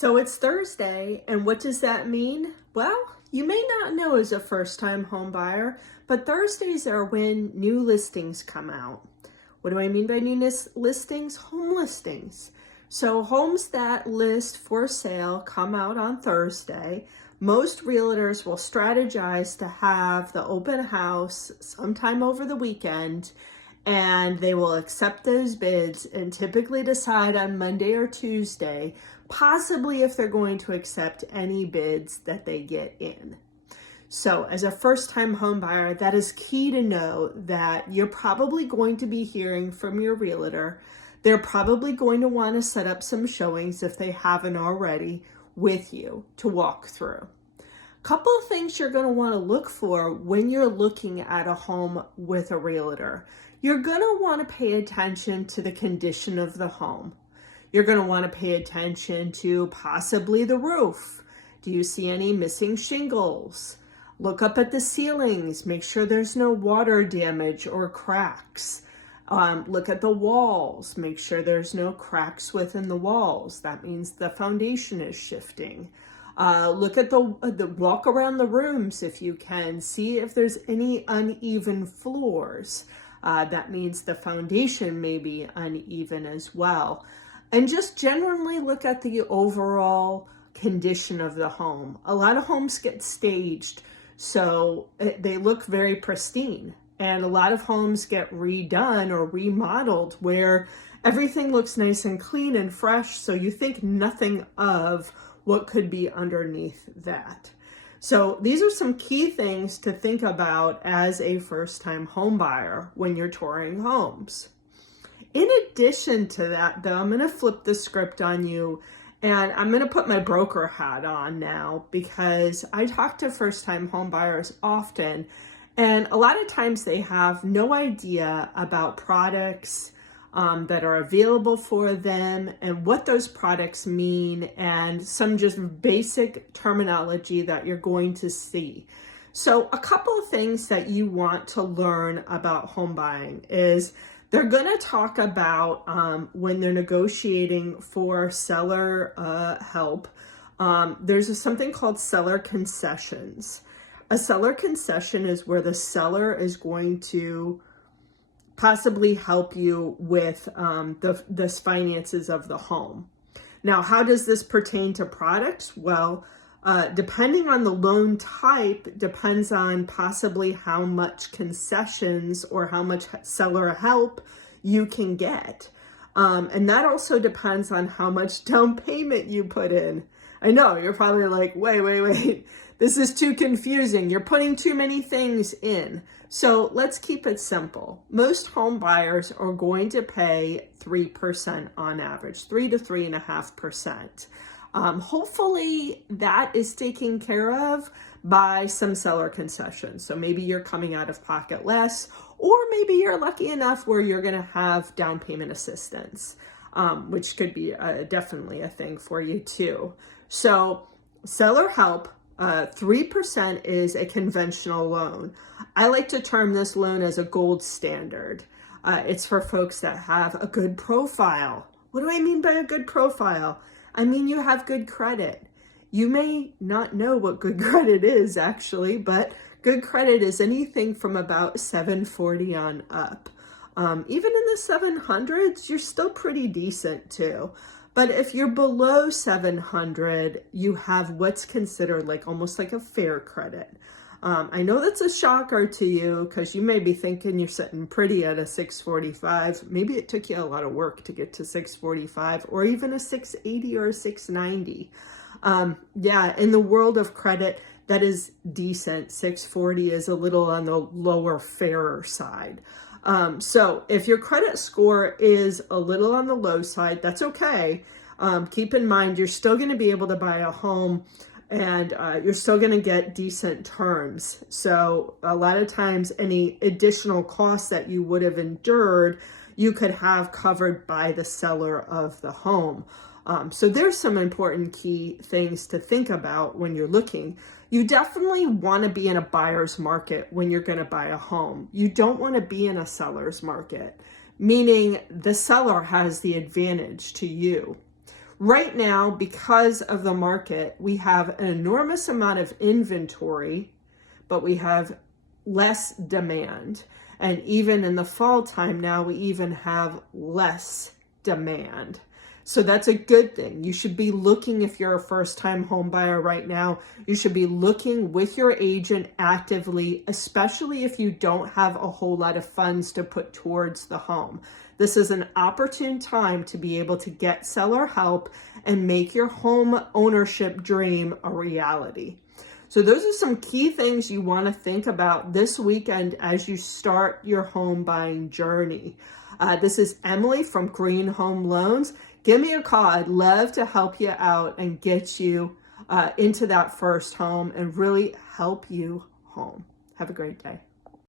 So it's Thursday, and what does that mean? Well, you may not know as a first-time home buyer, but Thursdays are when new listings come out. What do I mean by new listings? Home listings. So homes that list for sale come out on Thursday. Most realtors will strategize to have the open house sometime over the weekend, and they will accept those bids and typically decide on Monday or Tuesday, possibly if they're going to accept any bids that they get in. So as a first-time home buyer, that is key to know that you're probably going to be hearing from your realtor. They're probably going to want to set up some showings if they haven't already with you to walk through. Couple of things you're going to want to look for when you're looking at a home with a realtor. You're going to want to pay attention to the condition of the home. You're going to want to pay attention to possibly the roof. Do you see any missing shingles? Look up at the ceilings. Make sure there's no water damage or cracks. Look at the walls. Make sure there's no cracks within the walls. That means the foundation is shifting. Look at the walk around the rooms if you can. See if there's any uneven floors. That means the foundation may be uneven as well. And just generally look at the overall condition of the home. A lot of homes get staged, so they look very pristine. And a lot of homes get redone or remodeled where everything looks nice and clean and fresh, so you think nothing of what could be underneath that. So these are some key things to think about as a first-time home buyer when you're touring homes. In addition to that, though, I'm going to flip the script on you, and I'm going to put my broker hat on now because I talk to first-time home buyers often, and a lot of times they have no idea about products that are available for them and what those products mean, and some just basic terminology that you're going to see. So a couple of things that you want to learn about home buying is they're going to talk about when they're negotiating for seller help. There's something called seller concessions. A seller concession is where the seller is going to possibly help you with the finances of the home. Now, how does this pertain to products? Well, depending on the loan type, depends on possibly how much concessions or how much seller help you can get. And that also depends on how much down payment you put in. I know, you're probably like, wait. This is too confusing. You're putting too many things in. So let's keep it simple. Most home buyers are going to pay 3% on average, 3 to 3.5%. Hopefully that is taken care of by some seller concessions. So maybe you're coming out of pocket less, or maybe you're lucky enough where you're going to have down payment assistance, which could be definitely a thing for you too. So seller help, 3% is a conventional loan. I like to term this loan as a gold standard. It's for folks that have a good profile. What do I mean by a good profile? I mean you have good credit. You may not know what good credit is actually, but good credit is anything from about 740 on up. Even in the 700s, you're still pretty decent too. But if you're below 700, you have what's considered like almost like a fair credit. I know that's a shocker to you because you may be thinking you're sitting pretty at a 645. Maybe it took you a lot of work to get to 645 or even a 680 or a 690. Yeah, in the world of credit, that is decent. 640 is a little on the lower, fairer side. So if your credit score is a little on the low side, that's okay. Keep in mind, you're still going to be able to buy a home and you're still going to get decent terms. So a lot of times any additional costs that you would have endured, you could have covered by the seller of the home. So there's some important key things to think about when you're looking. You definitely want to be in a buyer's market when you're going to buy a home. You don't want to be in a seller's market, meaning the seller has the advantage to you. Right now, because of the market, we have an enormous amount of inventory, but we have less demand. And even in the fall time now, we even have less demand. So that's a good thing. You should be looking, if you're a first-time home buyer right now, you should be looking with your agent actively, especially if you don't have a whole lot of funds to put towards the home. This is an opportune time to be able to get seller help and make your home ownership dream a reality. So those are some key things you want to think about this weekend as you start your home buying journey. This is Emily from Green Home Loans. Give me a call. I'd love to help you out and get you into that first home and really help you home. Have a great day.